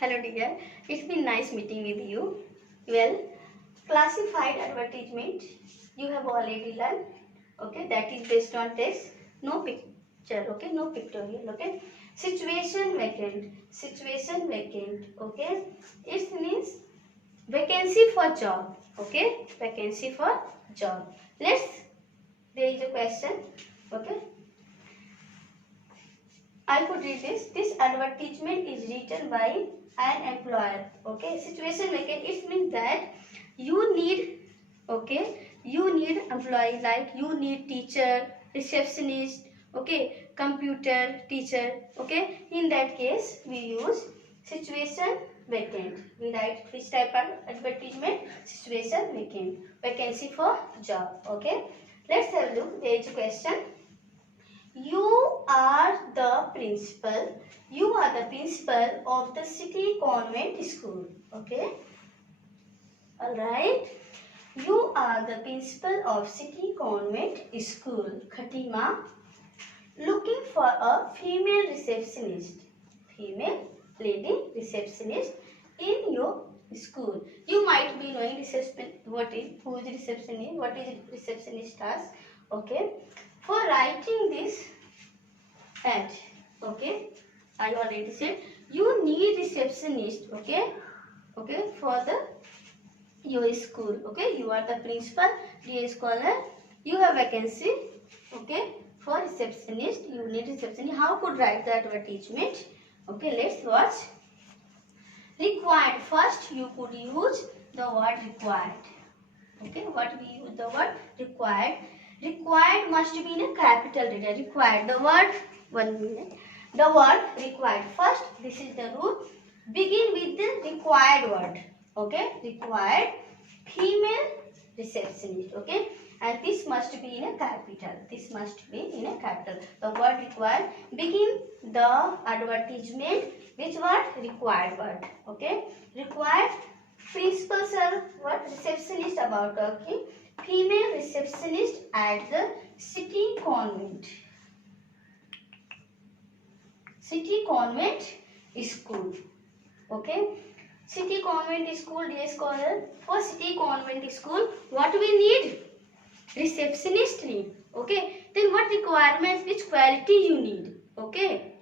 Hello dear, it's been nice meeting with you. Well, classified advertisement you have already learned. Okay, that is based on text, no picture. Okay, no pictorial. Okay, situation vacant. Okay, it means vacancy for job. Okay, vacancy for job. There is a question. Okay, I could read this. This advertisement is written by an employer. Okay, situation vacant. It means that you need. Okay, you need employee, like you need teacher, receptionist. Okay, computer teacher. Okay, in that case we use situation vacant. We write which type of advertisement? Situation vacant. Vacancy for job. Okay, let's have a look. There is a question. You are the principal. You are the principal of the city convent school. Okay. Alright. You are the principal of city convent school, Khatima, looking for a female receptionist. Female lady receptionist in your school. You might be knowing who is receptionist, what is receptionist task. Okay. For writing this at, okay, I already said you need receptionist. Okay, for the your school. Okay, you are the principal, dear scholar, you have vacancy. Okay, for receptionist you need receptionist. How could write the advertisement? Okay, let's watch. Required. First you could use the word required. Okay, what we use the word required. Required must be in a capital letter. Required. The word, 1 minute. The word required. First, this is the rule. Begin with the required word. Okay, required female receptionist. Okay, and this must be in a capital. This must be in a capital. The word required. Begin the advertisement. Which word? Required word. Okay, required. Principal sir, what? Receptionist about talking. Female receptionist at the city convent. City convent school. Okay. City convent school, dear scholar. For city convent school, what we need? Receptionist need. Okay. Then what requirements, which quality you need? Okay.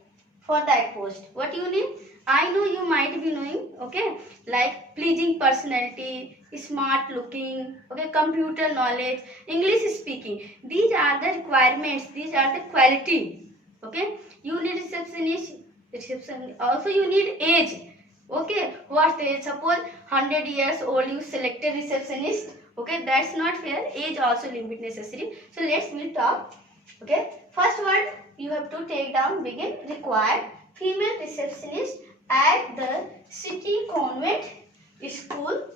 For that post, what you need? I know you might be knowing. Okay, like pleasing personality, smart looking. Okay, computer knowledge, English speaking. These are the requirements. These are the quality. Okay, you need receptionist. Also you need age. Okay, what age? Suppose 100 years old you selected receptionist. Okay, that's not fair. Age also limit necessary. So let's me talk. Okay, first word you have to take down. Begin. Required female receptionist at the city convent school.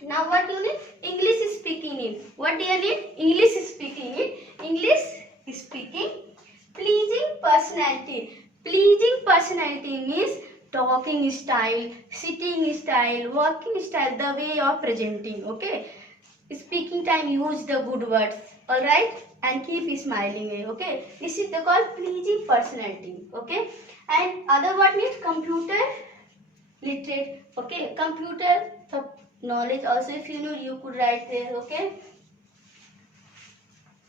Now what you need? English speaking need. What do you need? English speaking need. English speaking. Pleasing personality. Pleasing personality means talking style, sitting style, walking style, the way of presenting. Okay. Speaking time use the good words. Alright. And keep smiling. Okay. This is the called pleasing personality. Okay. And other word means computer literate. Okay. Computer knowledge also, if you know, you could write there. Okay.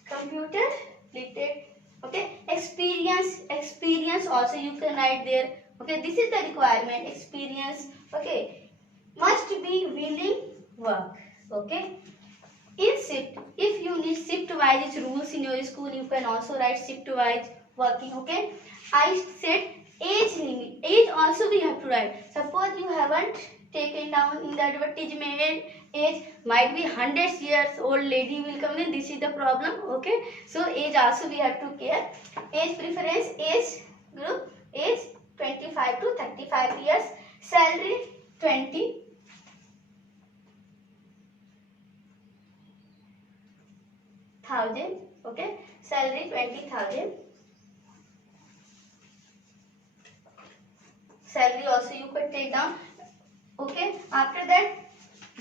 Computer literate. Okay. Experience also you can write there. Okay. This is the requirement. Experience. Okay. Must be willing work. Okay. In shift, if you need shift wise rules in your school, you can also write shift wise working. Okay. I said age limit. Age also we have to write. Suppose you haven't taken down in the advertisement age, might be 100 years old lady will come in. This is the problem. Okay. So age also we have to care. Age preference, age group, age 25 to 35 years. Salary 20,000. Okay, salary 20,000. Salary also you could take down. Okay, after that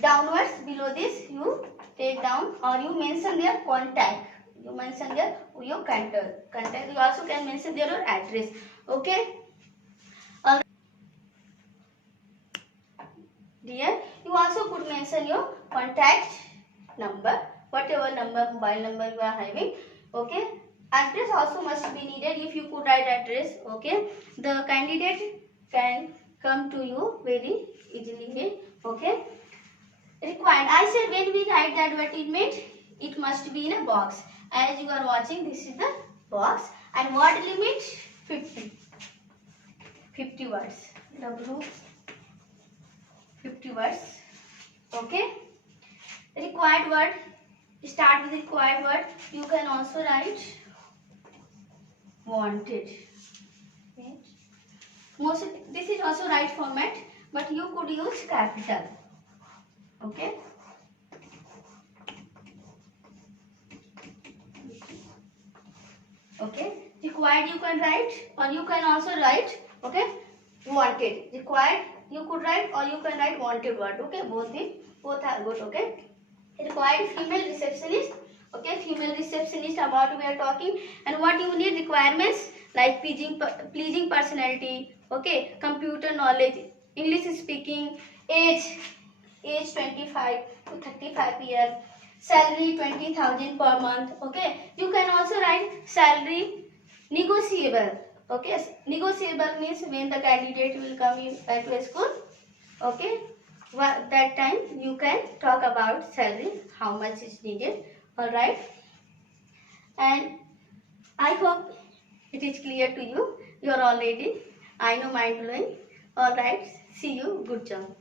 downwards below this you take down, or you mention their contact. You mention their your contact. You also can mention their address. Okay. mention your contact number, whatever number, mobile number you are having. Okay, address also must be needed. If you could write address, okay, the candidate can come to you very easily. Okay, required, I said when we write the advertisement, it must be in a box. As you are watching, this is the box, and word limit 50 words. W 50 words. Okay, required word, start with required word. You can also write wanted. Most, this is also right format, but you could use capital. Okay, okay, required you can write, or you can also write, okay, wanted. Required you could write, or you can write wanted word. Okay, both are good. Okay, required female receptionist. Okay, female receptionist about we are talking. And what you need, requirements like pleasing personality, okay, computer knowledge, English speaking, age 25 to 35 years, salary 20,000 per month. Okay, you can also write salary negotiable. Okay, negotiable means when the candidate will come in to a school. Okay, that time you can talk about salary, how much is needed. All right, and I hope it is clear to you. You are already, I know, mind blowing. All right, see you. Good job.